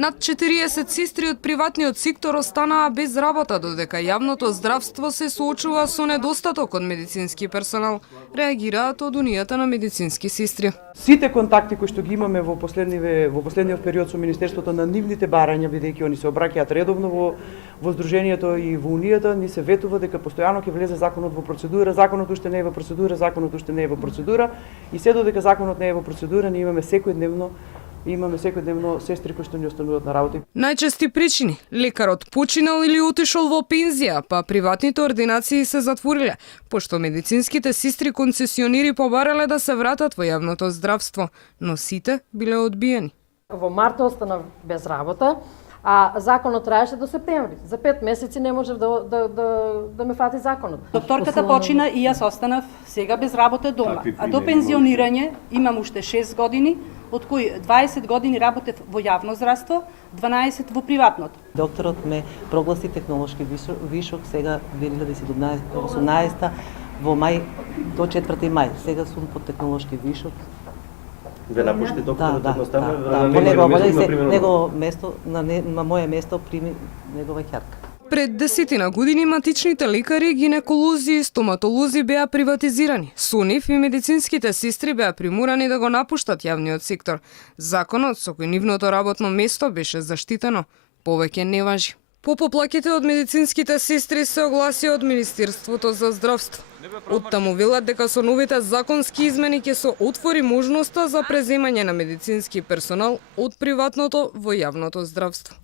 Над 40 сестри од приватниот сектор останаа без работа, додека јавното здравство се соочува со недостаток од медицински персонал, реагираат од Унијата на медицински сестри. Сите контакти кои што ги имаме во последниот период со Министерството на нивните барања, бидејќи они се обраќаат редовно во Сдруженијето и во Унијата, ни се ветува дека постојано ќе влезе законот во процедура, законот уште не е во процедура, законот уште не е во процедура и се додека законот не е во процедура, ние имаме секојдневно сестри кои што ни остануваат на работа. Најчести причини: лекарот починал или отишол во пензија, па приватните ординации се затвориле, пошто медицинските сестри концесионери побарале да се вратат во јавното здравство, но сите биле одбиени. Во март останав без работа, а законот траеше до септември. За 5 месеци не можев да ме фати законот. Докторката почина и јас останав сега без работа дома. А до пензионирање имам уште 6 години, од кои 20 години работев во јавно здравство, 12 во приватното. Докторот ме прогласи технолошки вишок сега 2018 во мај до 4 мај. Сега сум по технолошки вишок. Ве напушти докторот едноставно? На мое место прими негова ќерка. Пред 10 години матичните лекари, гинеколози и стоматолози беа приватизирани. Со нив и медицинските сестри беа приморани да го напуштат јавниот сектор. Законот со кој нивното работно место беше заштитено повеќе не важи. Попоплаките од медицинските сестри се огласи од Министерството за здравство. Оттаму велат дека со новите законски измени ќе се отвори можноста за преземање на медицински персонал од приватното во јавното здравство.